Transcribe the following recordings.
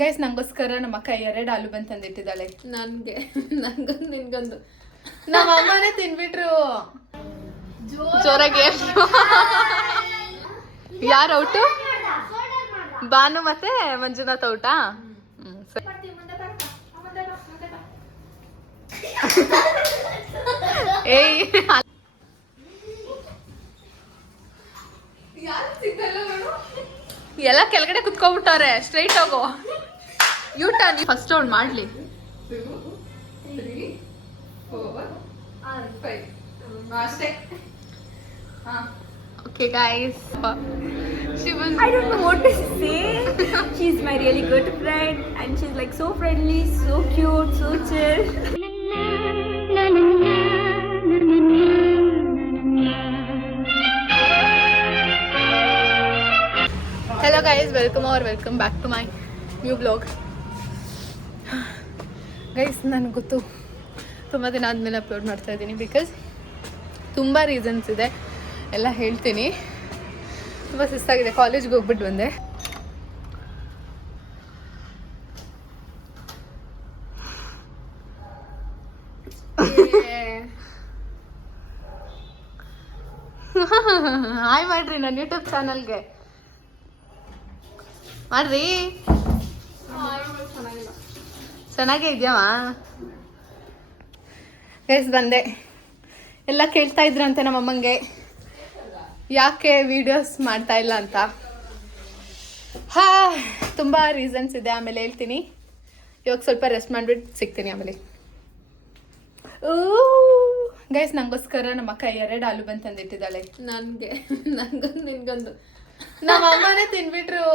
Guys ನಂಗೋಸ್ಕರ ನಮ್ಮ ಅಕ್ಕ 2 ಆಲೂ ಬಂದ್ ತಂದಿಟ್ಟಿದ್ದಾಳೆ. ನನ್ಗೆ ನಂಗೊಂದು ನಿನ್ಗೊಂದು. ನಮ್ಮ ಅಮ್ಮನೇ ತಿನ್ಬಿಟ್ರು. ಜೋರಾಗಿ ಯಾರು ಔಟು? ಬಾನು ಮತ್ತೆ ಮಂಜುನಾಥ್ ಔಟಾ? ಏಯ್ ಎಲ್ಲ ಕೆಳಗಡೆ ಕುತ್ಕೊಬಿಟ್ಟವ್ರೆ. ಸ್ಟ್ರೈಟ್ ಹೋಗೋ ಯೂಟ. ನೀ ಫಸ್ಟ್ ಅವ್ಳು ಮಾಡ್ಲಿ. Okay guys, she was I don't know what to say. She's my really good friend and she's like so friendly, so cute, so chill. Hello guys, welcome back to my new vlog. Guys, ನನಗೆ ಗೊತ್ತು ತುಂಬ ದಿನ ಆದಮೇಲೆ upload ಮಾಡ್ತಾ ಇದ್ದೀನಿ because ತುಂಬ reasons ಇದೆ, ಎಲ್ಲ ಹೇಳ್ತೀನಿ. ತುಂಬ ಸುಸ್ತಾಗಿದೆ, ಕಾಲೇಜ್ಗೆ ಹೋಗ್ಬಿಟ್ಟು ಬಂದೆ. ಹಾಯ್ ಮಾಡ್ರಿ ನನ್ನ ಯೂಟ್ಯೂಬ್ ಚಾನಲ್ಗೆ ಮಾಡ್ರಿ. ಚೆನ್ನಾಗೇ ಇದೆಯಾ ಗೈಸ್? ಬಂದೆ. ಎಲ್ಲ ಕೇಳ್ತಾ ಇದ್ರಂತೆ ನಮ್ಮಮ್ಮಂಗೆ ಯಾಕೆ ವಿಡಿಯೋಸ್ ಮಾಡ್ತಾ ಇಲ್ಲ ಅಂತ. ತುಂಬ ರೀಸನ್ಸ್ ಇದೆ, ಆಮೇಲೆ ಹೇಳ್ತೀನಿ. ಇವಾಗ ಸ್ವಲ್ಪ ರೆಸ್ಟ್ ಮಾಡಿಬಿಟ್ಟು ಸಿಗ್ತೀನಿ ಆಮೇಲೆ. ಗೈಸ್ ನಂಗೋಸ್ಕರ ನಮ್ಮ ಅಕ್ಕ 2 ಆಲೂ ಬಂದ್ ತಂದಿಟ್ಟಿದ್ದಾಳೆ. ನನ್ಗೆ ನಂಗೊಂದು ನಿನ್ಗೊಂದು. ನಮ್ಮ ಅಮ್ಮನೇ ತಿನ್ಬಿಟ್ರು.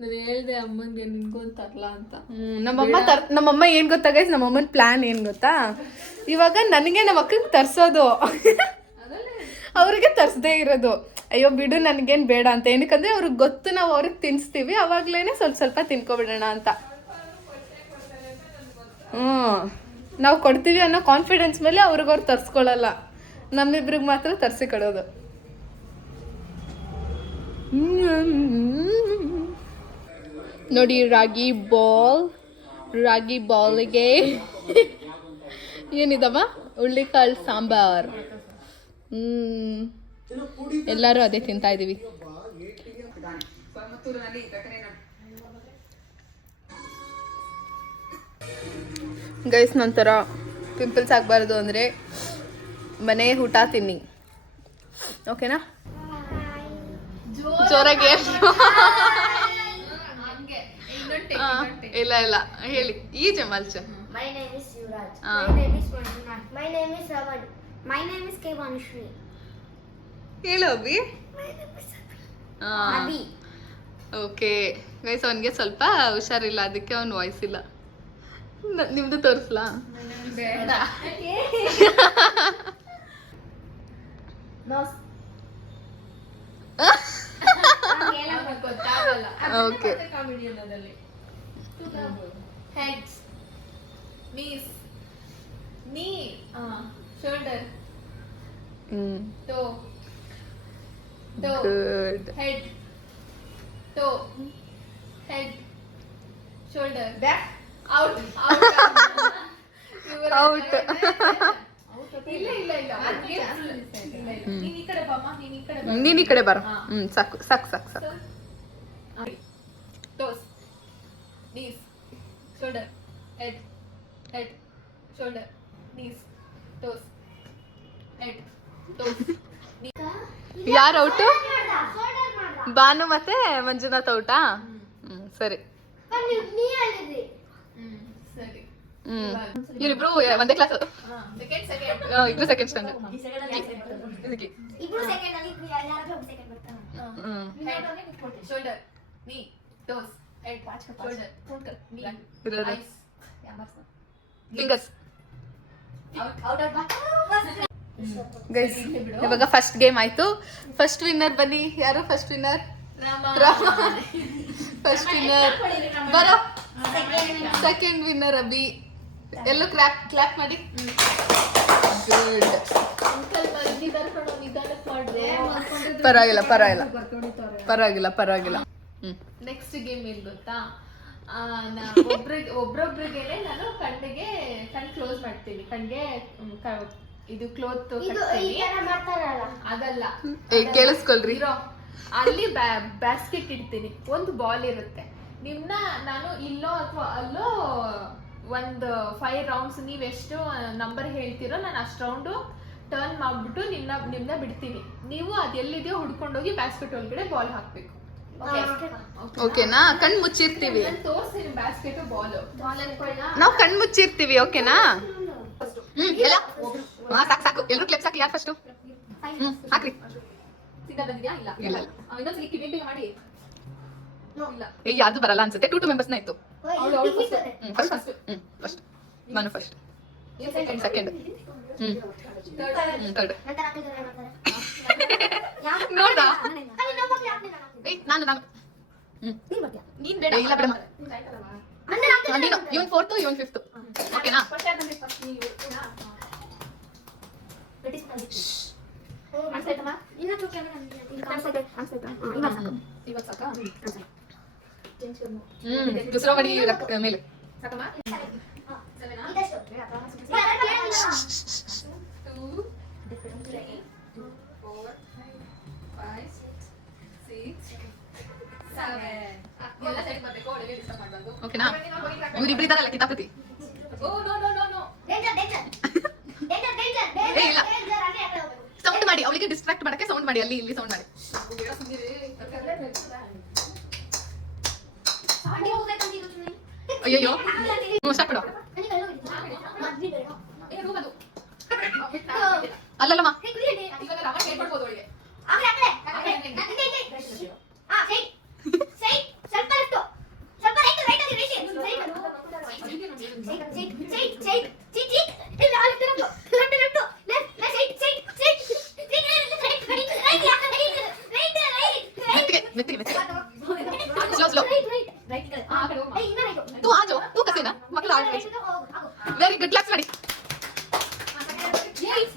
ನಾನು ಹೇಳ್ದೆ ಅಮ್ಮನ್ಗೆ ನಿನ್ಗೊಂದು ತರ್ಲಾ ಅಂತ. ನಮ್ಮಮ್ಮ ಏನ್ ಗೊತ್ತಾ ಗೈಸ್, ನಮ್ಮಮ್ಮನ ಪ್ಲಾನ್ ಏನ್ ಗೊತ್ತಾ, ಇವಾಗ ನನಗೆ ನಮ್ಮ ಅಕ್ಕಂಗೆ ತರ್ಸೋದು, ಅವ್ರಿಗೆ ತರ್ಸದೇ ಇರೋದು. ಅಯ್ಯೋ ಬಿಡು ನನಗೇನು ಬೇಡ ಅಂತ. ಏನಕ್ಕಂದ್ರೆ ಅವ್ರಿಗೆ ಗೊತ್ತು ನಾವು ಅವ್ರಿಗೆ ತಿನ್ನಿಸ್ತೀವಿ, ಅವಾಗ್ಲೇನೆ ಸ್ವಲ್ಪ ತಿನ್ಕೊಬಿಡೋಣ ಅಂತ. ನಾವು ಕೊಡ್ತೀವಿ ಅನ್ನೋ ಕಾನ್ಫಿಡೆನ್ಸ್ ಮೇಲೆ ಅವ್ರಿಗವ್ರು ತರ್ಸ್ಕೊಳ್ಳಲ್ಲ, ನಮ್ಮಿಬ್ರಿಗೆ ಮಾತ್ರ ತರಿಸಿ ಕೊಡೋದು. ನೋಡಿ ರಾಗಿ ಬಾಲ್ಗೆ ಏನಿದಮ್ಮ, ಹುಳ್ಳಿಕಾಳು ಸಾಂಬಾರ್. ಎಲ್ಲರೂ ಅದೇ ತಿಂತಾ ಇದೀವಿ. ಗೈಸ್, ನಂತರ ಪಿಂಪಲ್ಸ್ ಆಗಬಾರ್ದು ಅಂದರೆ ಮನೆ ಊಟ ತಿನ್ನಿ, ಓಕೆನಾ? ಜೋರಾಗಿ ಇಲ್ಲ ಹೇಳಿ. ಈ ಜಮಾಲ್ಚ. My name is Yuvraj. My name is Manjunath. My name is Ravan. My name is K. Vanushri. ಹೇಳು Abhi. My name is Abhi. Okay guys, ಅವನಿಗೆ ಸ್ವಲ್ಪ ಹುಷಾರಿಲ್ಲ, ಅದಕ್ಕೆ ಅವನ ವಾಯ್ಸ್ ಇಲ್ಲ. ನಿಮ್ದು ತೋರಿಸ್ಲಾ? Okay. Heads, knees, knee, shoulder, toe, Good. head, toe, head, shoulder, back, out. ಇಲ್ಲ ನೀನ್ ಈ ಕಡೆ ಬಾಮ್ಮ, ನೀನ್ ಈ ಕಡೆ ಬರ. ಸಾಕು. toes, knees, shoulder, head, shoulder, knees, toes, head, toes. ಯಾರು ಔಟು? ಬಾನು ಮತ್ತೆ ಮಂಜುನಾಥ್ ಔಟಾ? ಸರಿ. ಸರಿ. ಇವರಿಬ್ರು ಒಂದೇ ಕ್ಲಾಸ್, ಇಬ್ರು ಸೆಕೆಂಡ್ ಸ್ಟ್ಯಾಂಡರ್ಡ್. ಶೋಲ್ಡರ್, ನೀ, ಟೋಸ್, ಹೆಡ್, ಶೋಲ್ಡರ್, ನೀ, ಐಸ್, ಫಿಂಗರ್ಸ್. ಗೈಸ್ ಇವಾಗ ಫಸ್ಟ್ ಗೇಮ್ ಆಯ್ತು. ಫಸ್ಟ್ ವಿನ್ನರ್ ಬನ್ನಿ. ಯಾರು ಫಸ್ಟ್ ವಿನ್ನರ್? ಫಸ್ಟ್ ವಿನ್ನರ್ ಬರೋ. Second winner Abhi. ಎಲ್ಲೂ ಕ್ಲಾಪ್ ಮಾಡಿ. ಗುಡ್. ಪರವಾಗಿಲ್ಲ. ನೆಕ್ಸ್ಟ್ ಗೇಮ್ ಏನ್ ಗೊತ್ತಾ, ಒಬ್ರೊಬ್ರಿಗೆನೆ ನಾನು ಕಣ್ ಕ್ಲೋಸ್ ಮಾಡ್ತೀನಿ, ಕಣ್ಗೆ ಇದು ಕ್ಲೋತ್ ಅದಲ್ಲ, ಕೇಳಿಸ್ಕೊಳ್ರಿ. ಅಲ್ಲಿ ಬ್ಯಾಸ್ಕೆಟ್ ಇಡ್ತೀನಿ, ಒಂದು ಬಾಲ್ ಇರುತ್ತೆ, ನಿಮ್ನ ನಾನು ಇಲ್ಲೋ ಅಥವಾ ಅಲ್ಲೋ ಒಂದು 5 ರೌಂಡ್ಸ್ ನೀವ್ ಎಷ್ಟು ನಂಬರ್ ಹೇಳ್ತೀರೋ ನಾನು ಅಷ್ಟು ರೌಂಡು ಟರ್ನ್ ಮಾಡ್ಬಿಟ್ಟು ನಿಮ್ನ ಬಿಡ್ತೀನಿ. ನೀವು ಅದೆಲ್ಲಿದೆಯೋ ಹುಡ್ಕೊಂಡೋಗಿ ಬ್ಯಾಸ್ಕೆಟ್ ಒಳಗಡೆ ಬಾಲ್ ಹಾಕ್ಬೇಕು. ಓಕೆನಾ? ಕಣ್ ಮುಚ್ಚಿರ್ತೀವಿ, ತೋರ್ಸಿ ಬ್ಯಾಸ್ಕೆಟ್ ಬಾಲ್ ನಾವು ಕಣ್ ಮುಚ್ಚಿರ್ತೀವಿ. ಓಕೆನಾ? ಎಲ್ಲ ಸಾಕು ಎಲ್ರು ಕ್ಲಿಪ್ ಸಾಕಿ. ಯಾರು ಫಸ್ಟ್? ಹಾಕ್ರಿ. ಇಲ್ಲ ಯಾವ್ದು ಬರಲ್ಲ ಅನ್ಸುತ್ತೆ. 2 ಮೆಂಬರ್ಸ್ ನ ಇತ್ತು. ಫಸ್ಟ್ ನಾನು ಫಸ್ಟ್, ಸೆಕೆಂಡ್, ಥರ್ಡ್. ನೋಡ್ದ ನಾನು ನೀನ್ ಬೇಡ. ಇಲ್ಲ ಬಿಡಮ್ಮ, ನೀನು ಇವನ್ 4th ಇವನ್ 5th. ಓಕೆನಾ? दुसरा मडी ಮೇಲೆ ಓಕೆನಾ? ಇವರಿಬ್ರು ಇದಾರಲ್ಲ ಕಿತಾಪತಿ. ಸೌಂಡ್ ಮಾಡಿ, ಅವಳಿಗೆ ಡಿಸ್ಟ್ರಾಕ್ಟ್ ಮಾಡಕ್ಕೆ ಸೌಂಡ್ ಮಾಡಿ, ಅಲ್ಲಿ ಇಲ್ಲಿ ಸೌಂಡ್ ಮಾಡಿ. ಅಯ್ಯೋ ಸ್ಟಾರ್ಟ್ ಮಾಡು. ಅಲ್ಲಲ್ಲಮ್ಮ ಮೆತ್ತಿಗೆ ಸ್ಲೋ ಸ್ಲೋ. तू आ जाओ, तू कैसे ना मक्कल आ गए. वेरी गुड, क्लैप्स ಮಾಡಿ.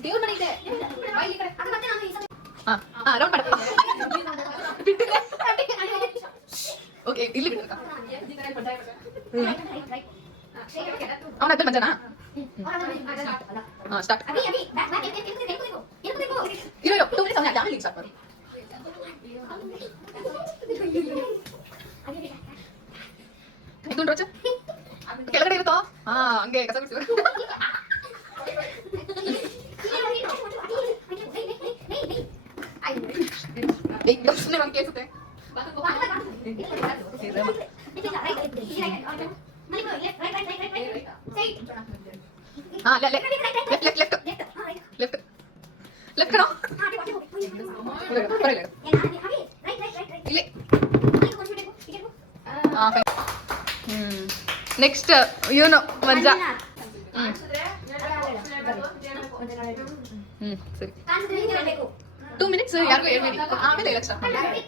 ದೇವರ ಮನೆ ಇದೆ, ಬಾಯಿ ಕಡೆ ಅದು ಮತ್ತೆ ನಾನು ರೌಂಡ್ ಮಾಡು. ಓಕೆ ಇಲ್ಲಿ ಬಿಡು. ಅವನ ಅದ್ರ ಮಂಜನಾ ಸ್ಟಾರ್ಟ್. ಇರೋ 2 ಮಿನಿಟ್ಸ್ ಅವನ ಡ್ಯಾಮೇಜ್ ಸ್ಟಾರ್ಟ್ ಮಾಡು. ಇದು ರೋಚ ಕೆಳಗಡೆ ಇರುತ್ತೋ ಹಂಗೆ ಕಸ ಬಿಡ್ತೀವಿ. ಸುಮ್ಮನೆ ಒಂದು ಕೇಸುತ್ತೆ. ಲೆಫ್ಟ್ ಕಣೋ ಇಲ್ಲಿ. ನೆಕ್ಸ್ಟ್ ಇವನು ಮಂಜ. ಸರಿ 2 ಮಿನಿಟ್ಸ್ ಯಾರಿಗೂ ಹೇಳ್ಬೇಡಿ, ಆಮೇಲೆ ಹೇಳಕ್ ಸ್ಟಾರ್ಟ್ ಮಾಡಿ.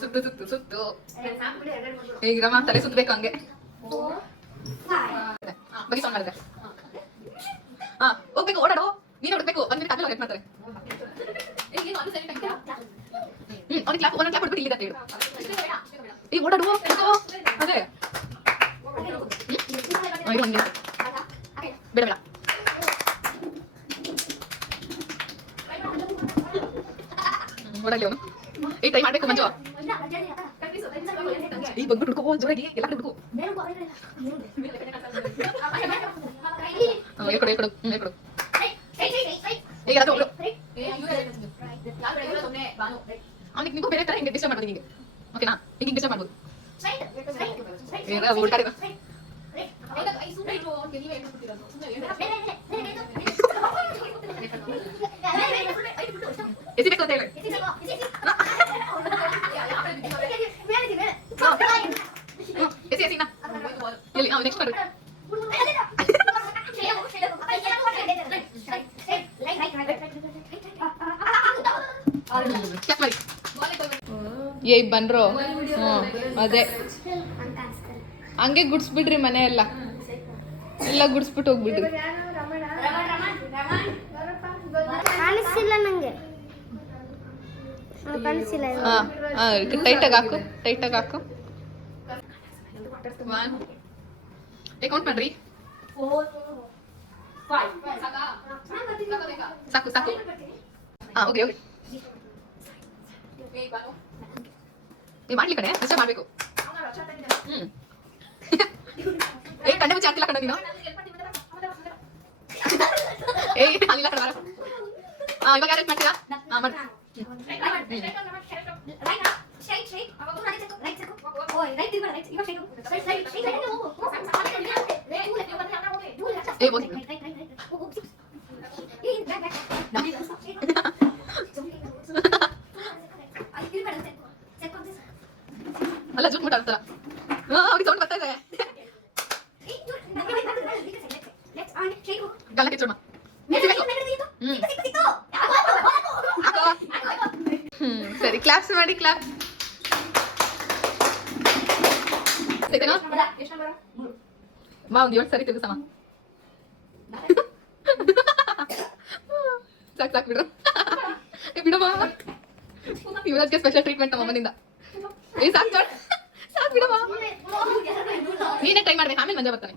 ಸುತ್ತು ಸುತ್ತು ಸುತ್ತು ಹೇಗಿರಮ್ಮ, ತಲೆ ಸುತ್ತಬೇಕು ಹಂಗೆ. ಬರೀ ಸೌಂಡ್ ಮಾಡಿದ್ರೆ ಹೋಗ್ಬೇಕು, ಓಡಾಡೋ. ನೀನು ಹೊಡ್ಬೇಕು, 1 ಮಿನಿಟ್ ಆದ್ಮೇಲೆ ವೇಟ್ ಮಾಡ್ತಾರೆ. ಅವ್ನಿಗೆ ಕ್ಲಾಪ್, ಒಂದೊಂದು ಕ್ಲಾಪ್ ಹೊಡ್ಬಿಟ್ಟು ಇಲ್ಲಿದೆ ಹೇಳು. ಈಗ ಓಡಾಡುವ ಅದೇ ಬೇಡ ಬೇಡ. ಓಡಾಡ್ಲಿ ಅವನು. ಈ ಟೈಮ್ ಮಾಡ್ಬೇಕು ಮಂಜು. ಈ ಬಂದ್ಬಿಟ್ಟು ಹುಡ್ಕೋ ಜೋರಾಗಿ, ಎಲ್ಲ ಕಡೆ ಹುಡ್ಕೋ. ಹೇಳ್ಕೊಡು ಹೇಳ್ಕೊಡು ಹೇಳ್ಕೊಡು. ಈಗ ಅದು ಒಬ್ಳು ಅವನಿಗೆ ನಿಂಗೂ ಬೇರೆ ತರ ಹಿಂಗೆ ಡಿಸ್ಟರ್ಬ್ ಮಾಡೋದು ನಿಂಗೆ. ಓಕೆನಾ? ಈಗ ಹಿಂಗೆ ಡಿಸ್ಟರ್ಬ್ ಮಾಡ್ಬೋದು. ಹುಡ್ಕಾಡಿದ ಎಸಿಬೇಕು ಅಂತ ಹೇಳಿ. ಎಸಿ ಎಸಿ ಎಲ್ಲಿ ನೆಕ್ಸ್ಟ್ ಬರ್ರಿ. ಏ ಬನ್ರೋ. ಅದೇ ಹಂಗೆ ಗುಡ್ಸ್ಬಿಡ್ರಿ ಮನೆ ಎಲ್ಲ ಗುಡ್ಸ್ಬಿಟ್ಟು ಹೋಗ್ಬಿಡ್ರಿ. ಕಾಣಿಸಿಲ್ಲ ಟೈಟಾಗಿ ಹಾಕು ಒನ್ ಕೌಂಟ್ ಮಾಡ್ರಿ ಸಾಕು ಹಾ ಓಕೆ ನೀವು ಮಾಡ್ಲಿ ಕಣೆ ವಿಷಯ ಮಾಡ್ಬೇಕು ಕಣ್ಣೆ ಮುಚ್ಚಿ ಆಗ್ತಿಲ್ಲ ಕಣ ನೀನು ಅಲ್ಲಿಲ್ಲ ಕಣ ಇವಾಗ ಯಾರು ಮಾಡ್ತೀರಾ ಮಾಡಿ ಅಲ್ಲ ಜೂಟ್ ಮುಟ್ಟ ಆಗ್ತಾರ ಅವ್ರಿಗೆ ಸೌಂಡ್ ಬರ್ತಾ ಇದೆ ಗಲ್ಲಕ್ಕೆ ಚೂಡ ಸರಿ ಕ್ಲಾಪ್ಸ್ ಮಾಡಿ ಕ್ಲಾಪ್ ಬಾ ಒಂದು 7 ಸರಿ ತಿರುಗಿಸಮ್ಮ ಸಾಕು ಬಿಡ್ರು ಬಿಡಮ್ಮ ಯುವರಾಜ್ಗೆ ಸ್ಪೆಷಲ್ ಟ್ರೀಟ್ಮೆಂಟ್ ನಮ್ಮ ಮನೆಯಿಂದ ಸಾಕು ಬಿಡಮ್ಮ ನೀನೇ ಟ್ರೈ ಮಾಡ್ಬೇಕು ಆಮೇಲೆ ಮಂಜ ಬರ್ತಾನೆ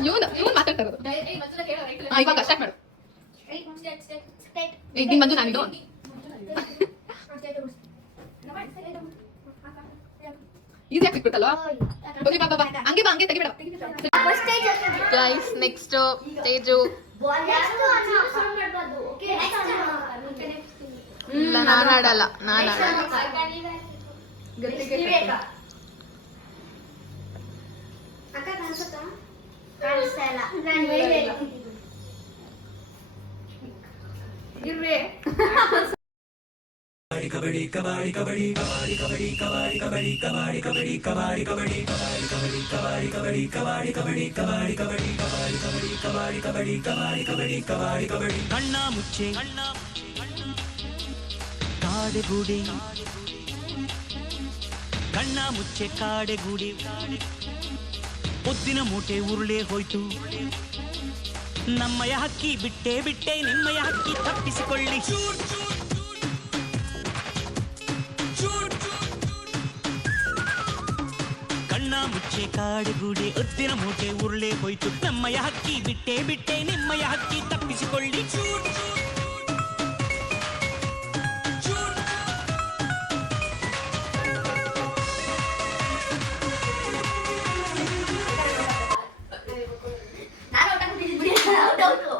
ಇವನ್ ಮಾತಾಡ್ತಾ ಇರೋದು ಇವಾಗ ಸ್ಟಾರ್ಟ್ ಮಾಡು ಈಗ ನಿನ್ ಮಂಜು ನಾನಿದು ಈಸಿ ಆಗ್ಬಿಟ್ಬಿಟ್ಟಲ್ವಾ ಹಂಗೆ ಬಾ ಹಂಗೆ ತೆಗಿಬೇಡ ಗೈಸ್ ನೆಕ್ಸ್ಟ್ ತೇಜು ಇಲ್ಲ ನಾನು ಆಡಲ್ಲ ಕಣ್ಣ ಮುಚ್ಚೆ ಕಾಡೆಗೂಡಿ ಕಣ್ಣ ಮುಚ್ಚೆ ಕಾಡೆಗೂಡಿ ಒದ್ದಿನ ಮೂಟೆ ಉರುಳೆ ಹೋಯ್ತು ನಮ್ಮಯ ಹಕ್ಕಿ ಬಿಟ್ಟೆ ನಿಮ್ಮಯ ಹಕ್ಕಿ ತಪ್ಪಿಸಿಕೊಳ್ಳಿ ಕಣ್ಣ ಮುಚ್ಚೆ ಕಾಡೆಗೂಡಿ ಒದ್ದಿನ ಮೂಟೆ ಉರುಳೆ ಹೋಯ್ತು ನಮ್ಮಯ ಹಕ್ಕಿ ಬಿಟ್ಟೆ ನಿಮ್ಮಯ ಹಕ್ಕಿ ತಪ್ಪಿಸಿಕೊಳ್ಳಿ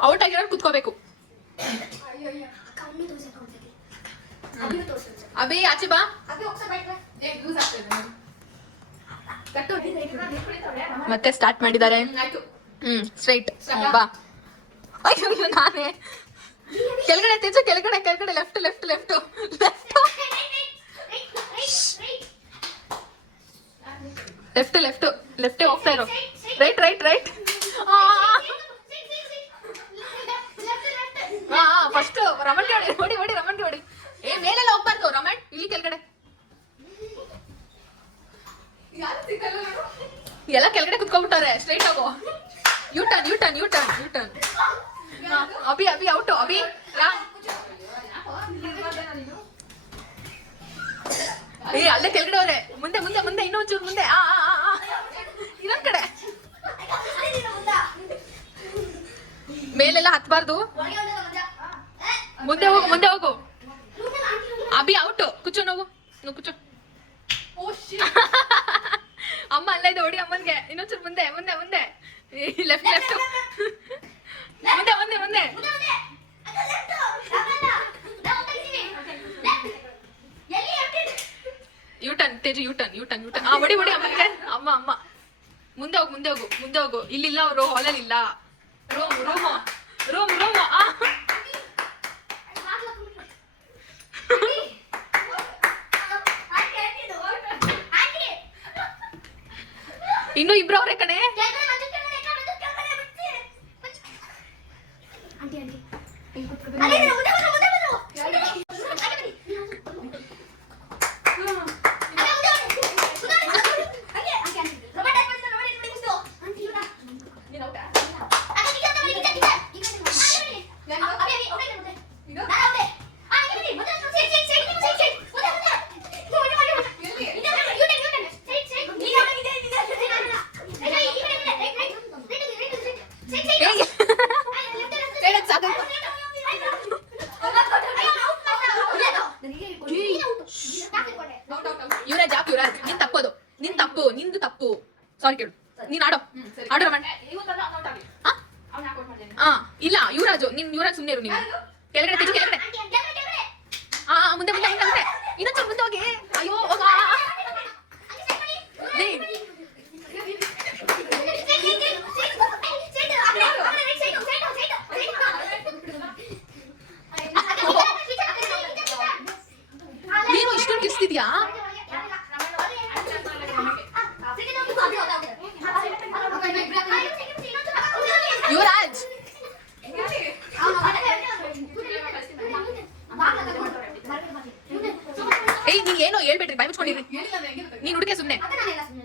ಔಟ್ ಆಗಿರೋರು ಕುತ್ಕೋಬೇಕು ಅಭಿ ಆಚೆ ಬಾ ಮತ್ತೆ ಸ್ಟಾರ್ಟ್ ಮಾಡಿದ್ದಾರೆ ಸ್ಟ್ರೈಟ್ ಬಾ ಅಯ್ಯೋ ನಾನೇ ಕೆಳಗಡೆ ತೇಜು ಕೆಳಗಡೆ ಲೆಫ್ಟ್ ಹೋಗ್ತಾ ಇರೋ ರೈಟ್ ಫಸ್ಟ್ ರಮಣ್ ಹೊಡಿ ಮೇಲೆಲ್ಲ ಹೋಗ್ಬಾರ್ದು ರಮಣ್ ಇಲ್ಲಿ ಕೆಳಗಡೆ ಎಲ್ಲ ಕೆಳಗಡೆ ಕುತ್ಕೊಂಡ್ಬಿಟ್ಟಾರೆ ಸ್ಟ್ರೈಟ್ ಆಗೋ U turn Abhi out Abhi ಅಲ್ಲೇ ಕೆಳಗಡೆ ಅವ್ರೆ ಮುಂದೆ ಇನ್ನೊಂಚೂರು ಮುಂದೆ ಇನ್ನೊಂದ್ ಕಡೆ ಮೇಲೆಲ್ಲ ಹತ್ಬಾರ್ದು ಮುಂದೆ ಹೋಗು ಅಭಿ ಔಟು ಕುಚ್ಚು ನೋವು ಕುಚ್ಚು ಅಮ್ಮ ಅಲ್ಲ ಇದು ಹೊಡಿ ಅಮ್ಮನ್ಗೆ ಇನ್ನೊಂಚೂರು ಮುಂದೆ ಲೆಫ್ಟ್ ಮುಂದೆ ಯೂಟರ್ನ್ ತೇಜು ಯೂಟರ್ನ್ ಹೊಡಿ ಅಮ್ಮನ್ಗೆ ಅಮ್ಮ ಮುಂದೆ ಹೋಗು ಇಲ್ಲಿಲ್ಲ ಅವರು ಹಾಲಲ್ಲಿ ಇಲ್ಲ ರೂಮ್ ಇನ್ನು ಇಬ್ರು ಅವ್ರೆ ಕಣೆ ನಿಂದು ತಪ್ಪು. ಸಾರಿ ಕೇಳು, ನೀನ್ ಆಡೋ ಆಡೋ ರಮಣ್. ಇಲ್ಲ ಯುವರಾಜು, ಯುವರಾಜ್ ಸುಮ್ಮನೆ ಇರು. ನೀವು ಕೆಳಗಡೆ ತೆಗಿ, ಕೆಳಗಡೆ. ಮುಂದೆ ಮುಂದೆ ಮುಂದೆ ಮುಂದೆ ಇನ್ನೊಂದು ಮುಂದೆ ಹೋಗಿ. ಅಯ್ಯೋ ಹೋಗ. ನೀನು ಇಷ್ಟೊಂದು ಕಿರ್ಸ್ತಿದ್ಯಾ? ಯುವರಾಜ್ ಏಯ್ ನೀನ್ ಏನೋ ಹೇಳ್ಬೇಡ್ರಿ, ಬಾಯ್ ಮುಚ್ಕೊಂಡಿರಿ. ನೀನ್ ಹುಡುಕೆ ಸುಮ್ನೆ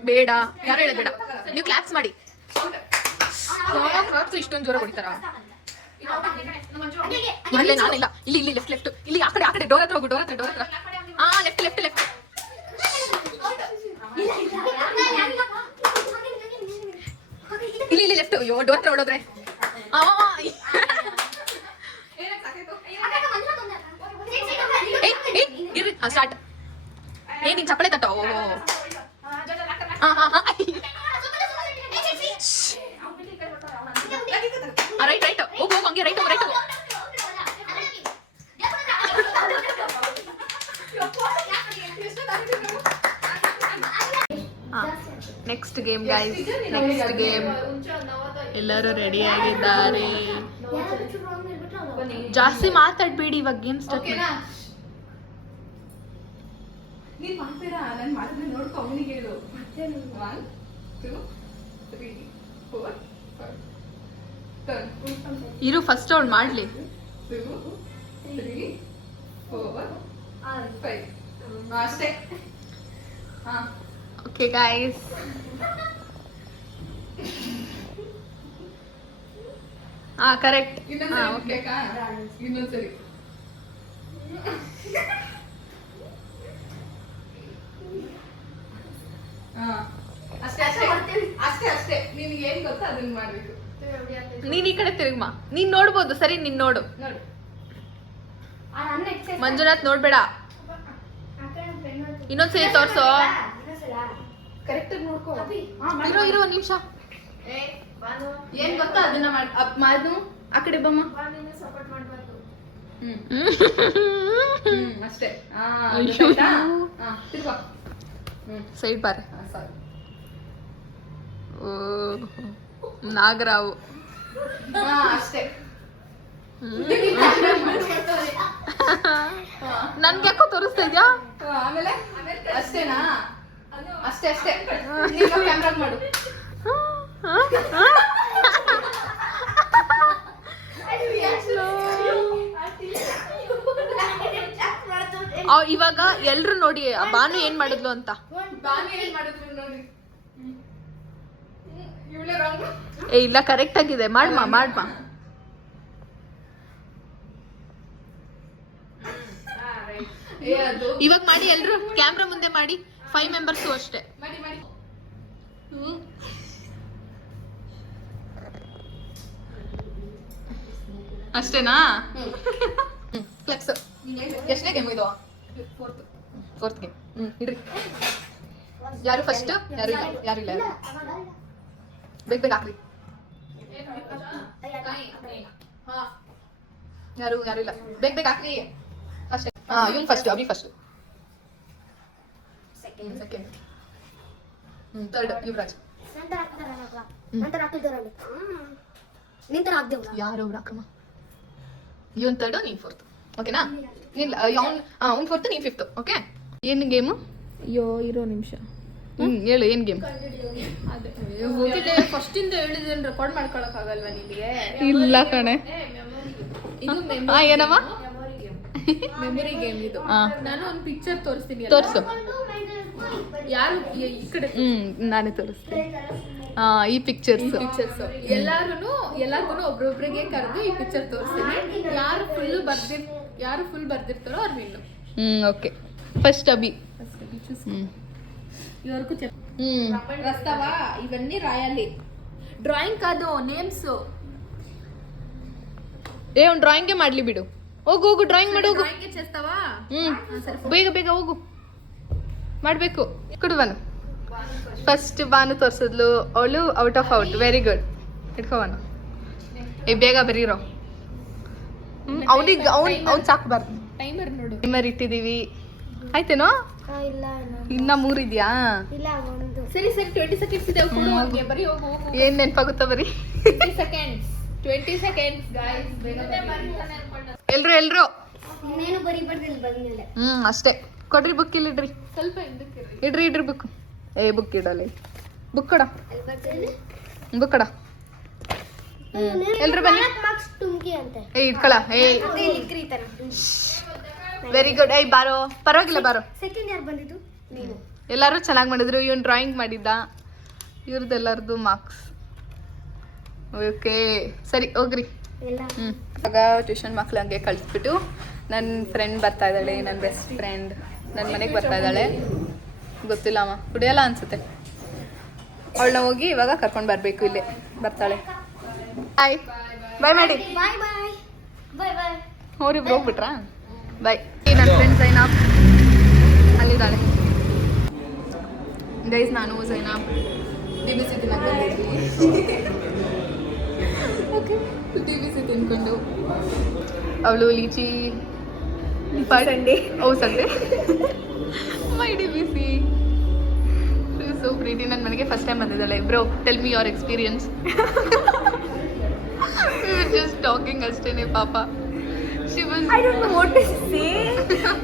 ಬೇಡ, ಯಾರು ಹೇಳೋದ್ ಬೇಡ. ನೀವು ಕ್ಲಾಪ್ಸ್ ಮಾಡಿ. ಇಷ್ಟೊಂದು ಜೋರ ಹೊಡಿತಾರ? ಇಲ್ಲೇ ನಾನಿಲ್ಲ. ಇಲ್ಲಿ ಇಲ್ಲಿ ಲೆಫ್ಟ್ ಲೆಫ್ಟ್. ಇಲ್ಲಿ ಆ ಕಡೆ ಡೋರ್ ಹತ್ರ ಹೋಗು. ಡೋರ್ ಹತ್ರ ಲೆಫ್ಟ್ ಲೆಫ್ಟ್ ಲೆಫ್ಟ್. ಇಲ್ಲಿ ಇಲ್ಲಿ ಲೆಫ್ಟ್. ಅಯ್ಯೋ ಡೋರ್ ಹತ್ರ ಹೊಡೋದ್ರೆ. ಸ್ಟಾರ್ಟ್. ನಿನ್ ಚಪ್ಪಳೆ ತಟ್ಟೋ. ರೈಟ್ ರೈಟ್ ಹೋಗು ಹೋಗು, ಹಂಗೆ ರೈಟ್ ಹೋಗು ರೈಟ್ ಹೋಗು. Next game guys, next game. ಎಲ್ಲರೂ ರೆಡಿ ಆಗಿದ್ದಾರೆ. ಜಾಸ್ತಿ ಮಾತಾಡ್ಬೇಡಿ, ಇವಾಗ ಗೇಮ್ ಸ್ಟಾರ್ಟ್ ಮಾಡಿ. ನೀನ್ ಮಾಡ್ತೀರಾ? ನಾನು ಮಾಡಿದ್ರೆ ನೋಡ್ಕೊ, ಅವನಿಗೆ ಹೇಳು. 1 2 3 4 5 ಇರು, ಫಸ್ಟ್ ಅವ್ಳು ಮಾಡ್ಲಿ. 2 3 4 5 ಅಷ್ಟೇ. Okay guys, correct. ಓಕೆ, ಇನ್ನೊಂದ್ಸರಿ. ಅಷ್ಟೇ ಅಷ್ಟೇ ಅಷ್ಟೇ ಅಷ್ಟೇ. ನಿನ್ಗೆ ಏನ್ ಗೊತ್ತಾ ಅದನ್ನ ಮಾಡ್ಬೇಕು. ನೀನ್ ಈ ಕಡೆ ತಿರುಗಮ್ಮ. ನೀನ್ ನೋಡ್ಬೋದು. ಸರಿ, ನೀನ್ ನೋಡು. ನೋಡು, ಮಂಜುನಾಥ್ ನೋಡ್ಬೇಡ. ಇನ್ನೊಂದ್ಸರಿ ತೋರ್ಸೋ. ಕರೆಕ್ಟ್ ಆಗಿ ನೋಡ್ಕೋ. ಇರೋ ಒಂದ್ ನಿಮಿಷ. ಏನ್ ಗೊತ್ತಾ ಅದನ್ನ ಮಾಡು. ಆ ಕಡೆ ಬಮ್ಮ. ಅಷ್ಟೇ. ತಿರ್ಗೋ. ಸೈಡ್ ಬಾರೆ. ಓ ನಾಗರಾವು. ಅಷ್ಟೇ. ನನ್ಗೆ ಯಾಕೋ ತೋರಿಸ್ತಾ ಇದ್ಯಾ? ಆಮೇಲೆ ಅಷ್ಟೇನಾ? ಅಷ್ಟೇ ಅಷ್ಟೇ. ನೀನು ಕ್ಯಾಮ್ರಾ ಮಾಡು. ಇವಾಗ ಎಲ್ರು ನೋಡಿ ಬಾನು ಏನ್ ಮಾಡಿದ್ಲು ಅಂತ. ಬಾನು ಏನ್ ಮಾಡಿದ್ರು ನೋಡಿ. ಏ ಇಲ್ಲ, ಕರೆಕ್ಟ್ ಆಗಿದೆ. ಮಾಡ್ಮಾ ಮಾಡ್ಮಾ. ಇವಾಗ ಮಾಡಿ ಎಲ್ರು ಕ್ಯಾಮ್ರಾ ಮುಂದೆ ಮಾಡಿ. 5 ಮೆಂಬರ್ಸು ಅಷ್ಟೇ. ಮಾಡಿ ಮಾಡಿ. ಅಷ್ಟೇನಾ? ಕ್ಲಾಪ್ಸ್. ಎಷ್ಟನೇ ಗೇಮ್ ಇದು? Fourth game. ಇಡ್ರಿ. ಯಾರು ಫಸ್ಟ್? ಯಾರು ಇಲ್ಲ. ಬೇಗ ಬೇಗ ಹಾಕ್ರಿ. ಯಾರು ಇಲ್ಲ. ಬೇಗ ಬೇಗ ಹಾಕ್ರಿ. ಅಷ್ಟೇ. ಇವ್ನು first, Abhi first. Second. Third Yuvraj. ಯಾರು ಹಾಕಮ್ಮ? ಇವನ್ ಥರ್ಡ್, ನೀನ್ ಫೋರ್ತ್. ಓಕೆನಾ? ಇಲ್ಲ, ಅವ್ನು ಫೋರ್ತ್, ನೀನ್ ಫಿಫ್ತ್. ಓಕೆ. ಏನು ಗೇಮು? ಅಯ್ಯೋ ಇರೋ ನಿಮಿಷ. ಹೇಳು, ಏನ್ ಗೇಮ್? ಅದೇ ಫಸ್ಟ್ ಇಂದ ಹೇಳಿದ್ರೆ ರೆಕಾರ್ಡ್ ಮಾಡ್ಕೊಳಕ್ ಆಗಲ್ವಾ ನಿಮಗೆ? ಇಲ್ಲ ಕಣೆ. ಇದು ಏನಮ್ಮ? ಮೆಮೊರಿ ಗೇಮ್ ಇದು. ನಾನು ಒಂದು ಪಿಕ್ಚರ್ ತೋರಿಸ್ತೀನಿ. ತೋರ್ಸು. ಯಾರು ಈ ಕಡೆ? ನಾನೇ ತೋರಿಸ್ತೀನಿ. ಈ ಪಿಕ್ಚರ್ಸ್ ಎಲ್ಲಾರ್ಗು ಒಬ್ರೊಬ್ರಿಗೆ ಕರೆದು ಈ ಪಿಕ್ಚರ್ ತೋರಿಸ್ತೀನಿ. ಯಾರು ಫುಲ್ ಬರ್ದಿರ್ತಾರೋ ಅವ್ರು ವಿನ್ನು. ಓಕೆ. ಫಸ್ಟ್ ಅಭಿ. ಇವ್ರಿಗೂ ರಸ್ತವಾ ಇವన్నీ రాయాలి. ಡ್ರಾಯಿಂಗ್ ಕಾದು ನೇಮ್ಸ್. ಅವ್ನು ಡ್ರಾಯಿಂಗೇ ಮಾಡ್ಲಿ ಬಿಡು. ಹೋಗು ಡ್ರಾಯಿಂಗ್ ಮಾಡು. ಹೋಗು. ಡ್ರಾಯಿಂಗ್ చేస్తావా? ಬೇಗ ಬೇಗ ಹೋಗು. ಮಾಡ್ಬೇಕು. ಕೊಡುವನು. ಫಸ್ಟ್ ಬಾನು ತೋರಿಸಿದ್ಲು, ಅವಳು out of out. Very good. ಇಟ್ಕೋವನ ಬೇಗ ಬರೀರೋ. ಅವನಿಗೆ ಅವ್ನು ಸಾಕಬಾರ್ದು. ಟೈಮರ್ ನೋಡು. ಟೈಮರ್ ಇಟ್ಟಿದ್ದೀವಿ. ಆಯ್ತೇನೋ? ಇಲ್ಲ ಇನ್ನ 3 ಇದೆಯಾ? ಇಲ್ಲ ಒಂದು. ಸರಿ 20 ಸೆಕೆಂಡ್ಸ್ ಇದೆ. ಕೊಡು ಅವ್ನಿಗೆ. ಬರೀ ಹೋಗು. ಏನ್ ನೆನಪಾಗುತ್ತಾ ಬರೀ? 20 ಸೆಕೆಂಡ್ಸ್ ಗಾಯ್ಸ್. ಎಲ್ರು ಇನ್ನೇನು ಬರಿಬಾರ್ದಿಲ್ಲ ಬಂದಿಲ್ಲ. ಅಷ್ಟೇ. ಕೊಡ್ರಿ ಬುಕ್ ಇಲ್ಲಿ ಇಡ್ರಿ. ಸ್ವಲ್ಪ ಹಿಂದಕ್ಕೆ ಇಡ್ರಿ ಬುಕ್. ಬುಕ್ ಇಡಲಿ. ಬುಕ್ ಕೊಡ. ಅಲ್ಲಿ ಬರ್ತೀನಿ. ಬುಕ್ ಕೊಡ. ಎಲ್ರು ಬನ್ನಿ. ಮಾರ್ಕ್ಸ್ ತುಂಬ್ಕಿ ಅಂತೆ. ಇಟ್ಕೊಳ. ಲಿಕ್ರಿ ತರ. Very good. ಬಾರೋ. ಪರವಾಗಿಲ್ಲ ಬಾರೋ. ಸೆಕೆಂಡ್ ಯಾರು ಬಂದಿದ್ದು? ನೀನು. ಎಲ್ಲರೂ ಚೆನ್ನಾಗಿ ಮಾಡಿದ್ರು. ಇವನ್ ಡ್ರಾಯಿಂಗ್ ಮಾಡಿದ್ದ. ಇವ್ರದ್ದೆಲ್ಲರದು ಮಾರ್ಕ್ಸ್. ಓಕೆ ಸರಿ ಹೋಗ್ರಿ. ಎಲ್ಲ. ಆಗ ಟ್ಯೂಷನ್ ಮಕ್ಳು ಹಂಗೆ ಕಳಿಸ್ಬಿಟ್ಟು ನನ್ನ ಫ್ರೆಂಡ್ ಬರ್ತಾ ಇದ್ದಾಳೆ, ನನ್ನ ಬೆಸ್ಟ್ ಫ್ರೆಂಡ್ ನನ್ನ ಮನೆಗೆ ಬರ್ತಾ ಇದ್ದಾಳೆ. ಗೊತ್ತಿಲ್ಲ ಅಮ್ಮ, ಕುಡಿಯಲ್ಲ ಅನ್ಸುತ್ತೆ. ಅವಳನ್ನ ಹೋಗಿ ಇವಾಗ ಕರ್ಕೊಂಡು ಬರಬೇಕು. ಇಲ್ಲೇ ಬರ್ತಾಳೆ. ಬಾಯ್ ಬಾಯ್ ಮಾಡಿ. ಬಾಯ್ ಬಾಯ್. ಬಾಯ್ ಬಾಯ್. ಅವ್ರಿಬ್ರು ಹೋಗ್ಬಿಟ್ರಾ? ಬಾಯ್. ನನ್ನ ಫ್ರೆಂಡ್ ಜೈನಾಬ್ ಅಲ್ಲಿದ್ದಾಳೆ. ಗೈಸ್, ನಾನು ಜೈನಾಬ್ DBC ತಿನ್ನಕ್ಕೆ ಬಂದಿದ್ವಿ. ಓಕೆ, DBC ತಿನ್ಕೊಂಡು ಅವಳು ಲೀಚಿ ಸಂಡೇ. ಮೈ DBC ಸೊ ಪ್ರೀತಿ ನನ್ನ ಮನೆಗೆ ಫಸ್ಟ್ ಟೈಮ್ ಬಂದಿದ್ದಾಳೆ. Bro, tell me your experience. Just talking ಅಷ್ಟೇನೆ ಪಾಪ. I don't know what to say.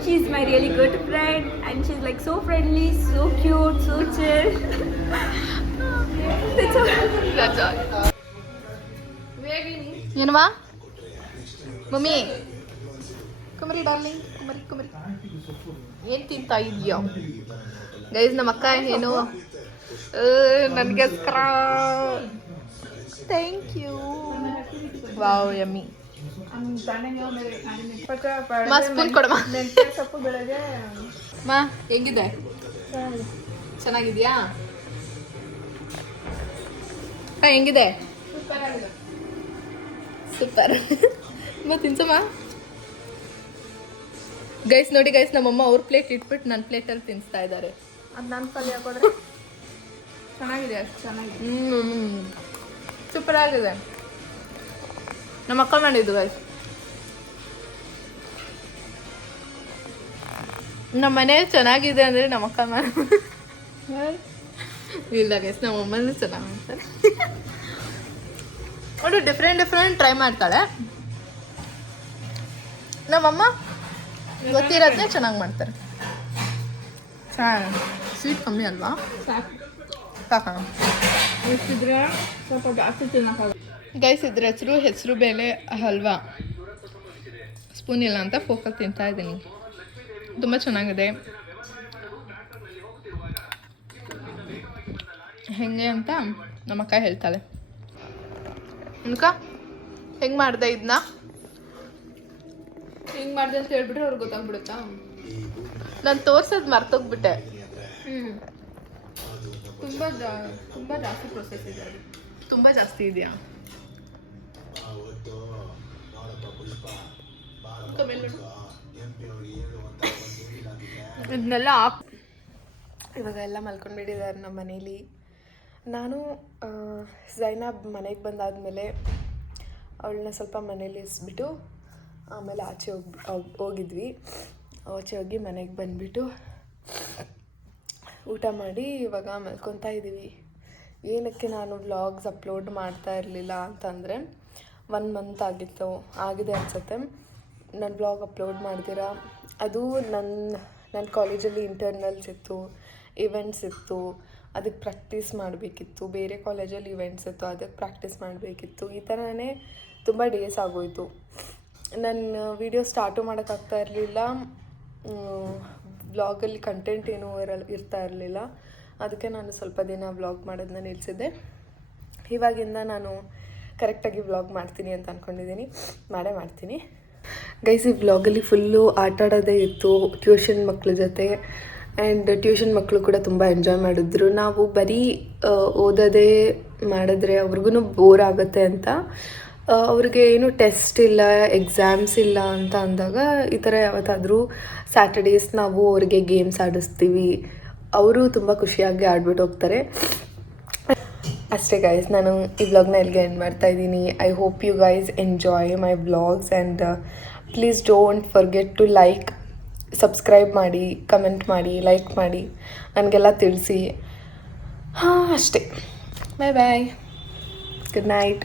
She's my really good friend and she's like so friendly, so cute, so chill. That's all. ಏನವಾ mummy? Kumari darling, Kumari ಏನು ತಿಂತಾ ಇದೆಯೋ? Guys, ನಮ್ಮ ಅಕ್ಕ ಏನು ನನಗೋಸ್ಕರ. Thank you. Wow, yummy. Spoon ಕೊಡಮ್ಮ. ಮಾ, ಹೆಂಗಿದೆ? ಚೆನ್ನಾಗಿದ್ಯಾ? ಹೆಂಗಿದೆ? ಸೂಪರ್. ತಿನ್ಸಮ್ಮ. ಗೈಸ್ ನೋಡಿ ಗೈಸ್, ನಮ್ಮಮ್ಮ ಅವ್ರ ಪ್ಲೇಟ್ ಇಟ್ಬಿಟ್ಟು ನನ್ನ ಪ್ಲೇಟಲ್ಲಿ ತಿನ್ನಿಸ್ತಾ ಇದ್ದಾರೆ. ಅದು ನನ್ನ ಪಲ್ಯ ಹಾಕೋದ್ರೆ ಚೆನ್ನಾಗಿದೆ. ಅಷ್ಟು ಚೆನ್ನಾಗಿದೆ. ಸೂಪರ್ ಆಗಿದೆ. ನಮ್ಮ ಅಕ್ಕ ಮಾಡಿದ್ದು ಗೈಸ್. ನಮ್ಮ ಮನೆ ಚೆನ್ನಾಗಿದೆ ಅಂದರೆ ನಮ್ಮ ಅಕ್ಕ ಮಾಡಿ. ಇಲ್ಲ ಗೈಸ್, ನಮ್ಮ ಅಮ್ಮನೂ ಚೆನ್ನಾಗಿ ಮಾಡ್ತಾರೆ. ಅವಳು ಡಿಫ್ರೆಂಟ್ ಟ್ರೈ ಮಾಡ್ತಾಳೆ. ನಮ್ಮಮ್ಮ ಗೊತ್ತಿರೋದನ್ನೇ ಚೆನ್ನಾಗಿ ಮಾಡ್ತಾರೆ. ಚೆನ್ನಾಗಿ. ಸ್ವೀಟ್ ಕಮ್ಮಿ ಅಲ್ವಾ? ಸಾಕ. ಸ್ವಲ್ಪ ಜಾಸ್ತಿ ತಿನ್ನೋಕ್ಕಾಗ. ಗೈಸ್, ಇದ್ರ ಹೆಸರು ಬೇಳೆ ಹಲ್ವಾ. ಸ್ಪೂನ್ ಇಲ್ಲ ಅಂತ ಫೋಕಲ್ ತಿಂತಾ ಇದ್ದೀನಿ. ತುಂಬ ಚೆನ್ನಾಗಿದೆ. ಹೆಂಗೆ ಅಂತ ನಮ್ಮಕ್ಕ ಹೇಳ್ತಾಳೆ. ಅನ್ಕ ಹೆಂಗೆ ಮಾಡಿದೆ ಇದನ್ನ? ಹೆಂಗೆ ಮಾಡಿದೆ ಅಂತ ಹೇಳ್ಬಿಟ್ರೆ ಅವ್ರಿಗೆ ಗೊತ್ತಾಗ್ಬಿಡುತ್ತಾ? ನಾನು ತೋರ್ಸೋದು ಮರ್ತೋಗ್ಬಿಟ್ಟೆ. ತುಂಬ ಜಾಸ್ತಿ ಪ್ರೊಸೆಸ್ ಇದೆ. ಅದು ತುಂಬ ಜಾಸ್ತಿ ಇದೆಯಾ? ಇದನ್ನೆಲ್ಲ ಇವಾಗ ಎಲ್ಲ ಮಲ್ಕೊಂಡ್ಬಿಟ್ಟಿದ್ದಾರೆ ನಮ್ಮ ಮನೇಲಿ. ನಾನು ಜೈನಾಬ್ ಮನೆಗೆ ಬಂದಾದಮೇಲೆ ಅವಳನ್ನ ಸ್ವಲ್ಪ ಮನೇಲಿ ಇರಿಸ್ಬಿಟ್ಟು ಆಮೇಲೆ ಆಚೆ ಹೋಗಿದ್ವಿ. ಆಚೆ ಹೋಗಿ ಮನೆಗೆ ಬಂದುಬಿಟ್ಟು ಊಟ ಮಾಡಿ ಇವಾಗ ಮಲ್ಕೊತಾ ಇದ್ದೀವಿ. ಏನಕ್ಕೆ ನಾನು ವ್ಲಾಗ್ಸ್ ಅಪ್ಲೋಡ್ ಮಾಡ್ತಾ ಇರಲಿಲ್ಲ ಅಂತಂದರೆ 1 ಮಂತ್ ಆಗಿದೆ ಅನಿಸುತ್ತೆ ನಾನು ವ್ಲಾಗ್ ಅಪ್ಲೋಡ್ ಮಾಡ್ದಿರಾ. ಅದು ನನ್ನ ಕಾಲೇಜಲ್ಲಿ ಇಂಟರ್ನಲ್ಸ್ ಇತ್ತು, ಇವೆಂಟ್ಸ್ ಇತ್ತು, ಅದಕ್ಕೆ ಪ್ರಾಕ್ಟೀಸ್ ಮಾಡಬೇಕಿತ್ತು. ಬೇರೆ ಕಾಲೇಜಲ್ಲಿ ಇವೆಂಟ್ಸ್ ಇತ್ತು, ಅದಕ್ಕೆ ಪ್ರಾಕ್ಟೀಸ್ ಮಾಡಬೇಕಿತ್ತು. ಈ ಥರನೇ ತುಂಬ ಡೇಸ್ ಆಗೋಯಿತು. ನನ್ನ ವೀಡಿಯೋ ಸ್ಟಾರ್ಟು ಮಾಡೋಕ್ಕಾಗ್ತಾ ಇರಲಿಲ್ಲ. ವ್ಲಾಗಲ್ಲಿ ಕಂಟೆಂಟ್ ಏನೂ ಇರ್ತಾ ಇರಲಿಲ್ಲ. ಅದಕ್ಕೆ ನಾನು ಸ್ವಲ್ಪ ದಿನ ವ್ಲಾಗ್ ಮಾಡೋದನ್ನ ನಿಲ್ಲಿಸಿದ್ದೆ. ಇವಾಗಿಂದ ನಾನು ಕರೆಕ್ಟಾಗಿ ವ್ಲಾಗ್ ಮಾಡ್ತೀನಿ ಅಂತ ಅಂದ್ಕೊಂಡಿದ್ದೀನಿ. ಮಾಡ್ತೀನಿ ಗೈಸ್. ಈ ವ್ಲಾಗಲ್ಲಿ ಫುಲ್ಲು ಆಟಾಡೋದೇ ಇತ್ತು ಟ್ಯೂಷನ್ ಮಕ್ಕಳ ಜೊತೆ. ಆ್ಯಂಡ್ ಟ್ಯೂಷನ್ ಮಕ್ಕಳು ಕೂಡ ತುಂಬ ಎಂಜಾಯ್ ಮಾಡಿದ್ರು. ನಾವು ಬರೀ ಓದೋದೇ ಮಾಡಿದ್ರೆ ಅವ್ರಿಗೂ ಬೋರ್ ಆಗುತ್ತೆ ಅಂತ ಅವ್ರಿಗೆ ಏನು ಟೆಸ್ಟ್ ಇಲ್ಲ, ಎಕ್ಸಾಮ್ಸ್ ಇಲ್ಲ ಅಂತ ಅಂದಾಗ ಈ ಥರ ಯಾವತ್ತಾದರೂ ಸ್ಯಾಟರ್ಡೇಸ್ ನಾವು ಅವ್ರಿಗೆ ಗೇಮ್ಸ್ ಆಡಿಸ್ತೀವಿ. ಅವರು ತುಂಬ ಖುಷಿಯಾಗಿ ಆಡ್ಬಿಟ್ಟು ಹೋಗ್ತಾರೆ. ಅಷ್ಟೇ ಗೈಸ್, ನಾನು ಈ ವ್ಲಾಗ್ನ ಇಲ್ಲಿಗೆ ಎಂಡ್ ಮಾಡ್ತಾ ಇದ್ದೀನಿ. I hope you guys enjoy my vlogs and please don't forget to like, subscribe ಮಾಡಿ, ಕಮೆಂಟ್ ಮಾಡಿ, ಲೈಕ್ ಮಾಡಿ, ನನಗೆಲ್ಲ ತಿಳಿಸಿ. ಹಾಂ ಅಷ್ಟೇ. Bye bye, good night.